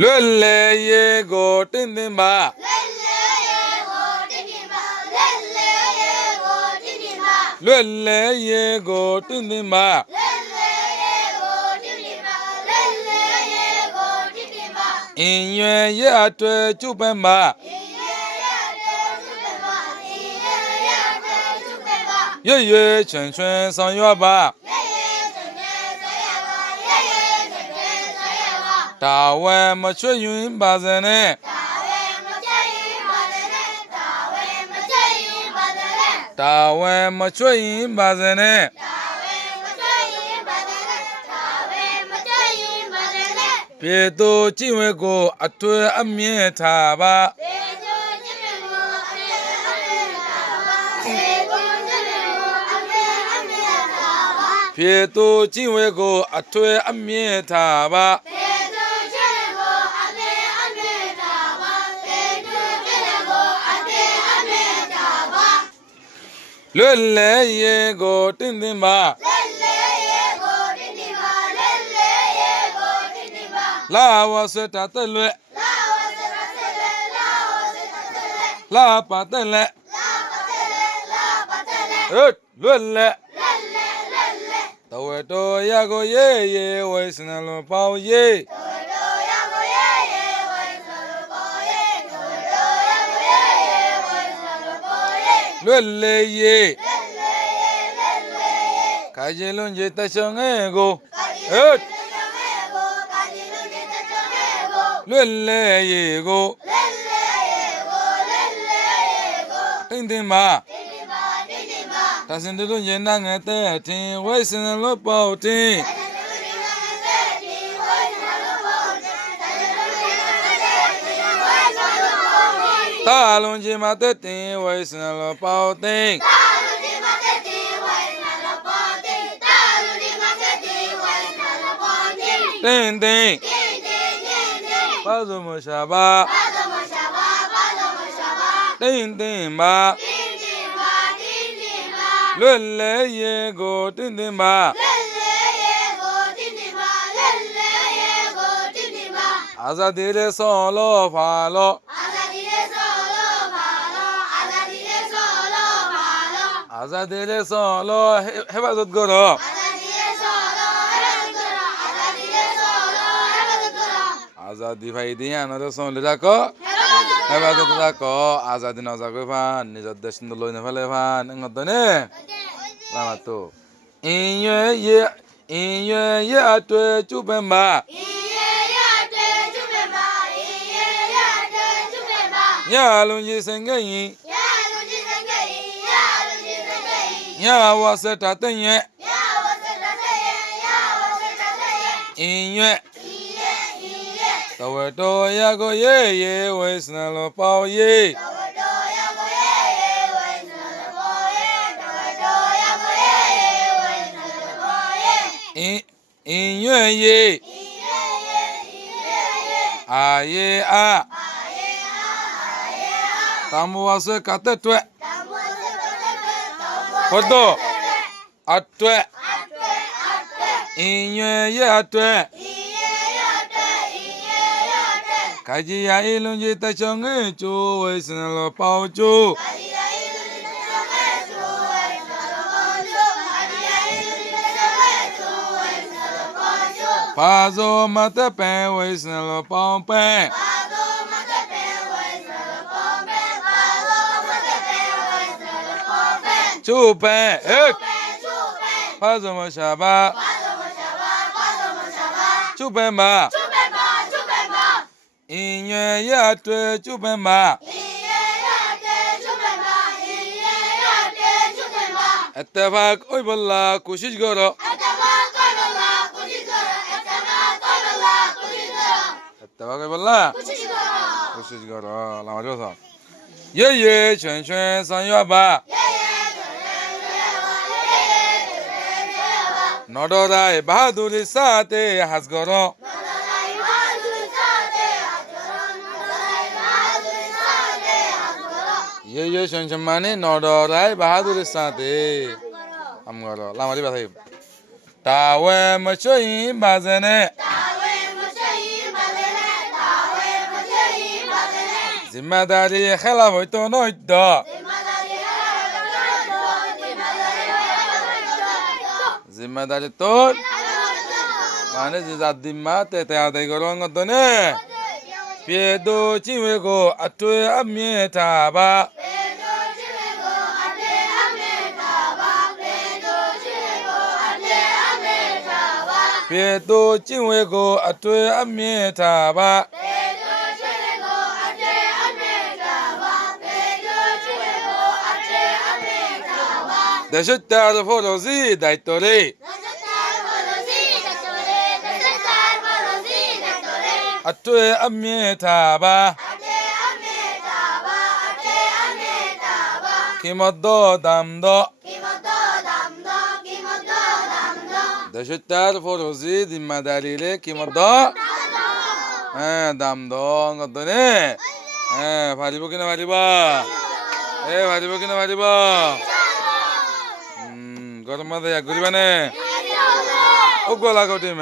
လွတ်လေရေကိုတင်းတင်းပါလွတ်လေရေကိုတင်းတင်းပါအင်းရွယ်ရအတွေ့ကျုပ်ပန်းပါရွရွချွန်ချွန်ဆောင်ရွက်ပါတာဝဲမချွတ်ယွင်းပါစနဲ့တာဝဲမချွတ်ယွင်းပါစနဲ့ပြေသူကြည့်ဝဲကိုအတွေ့အမြင့်ထားပါပြေသူကြည့်ဝဲကိုအတွေ့အမြင့်ထားပါလွတ်လေရေကိုတင်းတင်းပါလာဝဆွတ်တာတက်လွဲ့လာပါတက်လက်လွတ်လက်တဝဲတော်ရကိုရေရေဝိစနလွန်ပေါင်းရေလွတ်လေရေခါကျလွန်ကြီးတချောင်းငဲကိုလွတ်လေရေကိုတင်းတင်းပါတဆင်တို့ရင်နာငဲတဲ့တင်ဝိစနလွန်ပေါင်းတင်တာလွန်ကြီးမှာတဲ့တင်ဝိစနလွန်ပေါင်းတင်တင်းတင်းပါဇမရှာပါတင်းတင်းပါလွတ်လေရေကိုတင်းတင်းပါအာဇာတိရဲ့ဆောလောဖာလောအာဇာတိရဲ့ဆောလောဟဲ့ဘာဇတ်ကိုရောအာဇာတိဖိုင်ဒီယာနော်ဆောလဒါကောဟဲ့ဘာဇတ်ဒါကောအာဇာတိနော်ဇာကိုဖာနေဇတ်ဒရှန်လိုနေဖလေဖာငတ်တနေလာမတူအင်းရွယ်ရအတွေ့ကျုပ်ပန်းပါညလုံးကြီးစင်ခဲ့ရင်ညဝါစတာတဲ့ရဲ့အင်းရွယ်တဝဲတော်ရကိုရေရေဝိစနလောပေါရေအင်းရွယ်ရေအာရေအာတမဝဆွဲကတဲ့တွဲဟုတ်တော့အတွဲအင်းရွယ်ရအတွဲခါကြီးရအေးလုံးကြီးတချောင်းငဲ့ကျိုးဝိစနလောပေါကျိုးပါဇောမတပံဝိစနလောပေါင်းပံကျိုးပံပါဇောမရှာပါကျိုးပံပါအင်းရွယ်ရတွေ့ကျုပ်ပန်းပါအတဘာကိုဘလာကိုရှိကြတော့အတဘာကိုဘလာကိုရှိကြတော့လာမလို့ဆိုရေရေချွန်ချွန်ဆောင်ရွက်ပါနော်တော်တိုင်းဘာသူရိစတဲ့ဟတ်ကြတော့ရေရေချွန်ချွန်မနဲ့နော်တော်တိုင်းဘာသူရိစတဲ့အမ်ကတော့လာမလေးပါသေးတာဝဲမချွတ်ရင်ပါစနဲ့တာဝဲမချွ জিম্মাদারি খেলা হইতো নইতো জিম্মাদারি তোর মানে যে যার দিম্মা তেতে আদায় করো অঙ্গনে পেদো চিমে গো আটুয়ে আমি থাবা পেদো চিমে গো আটুয়ে আমি থাবা দেশের তার ফরজি দায়িত্ব রে আটুয়ে আমি থাবা কিমত দাম দ দেশের তার ফরজি জিম্মাদারি রে কিমত হ্যাঁ দাম দ গদনে হ্যাঁ পারিব কিনা পারিবা পারিব কিনা পারিবা গরম মাঝে এক করিবানে ও গলা কটিম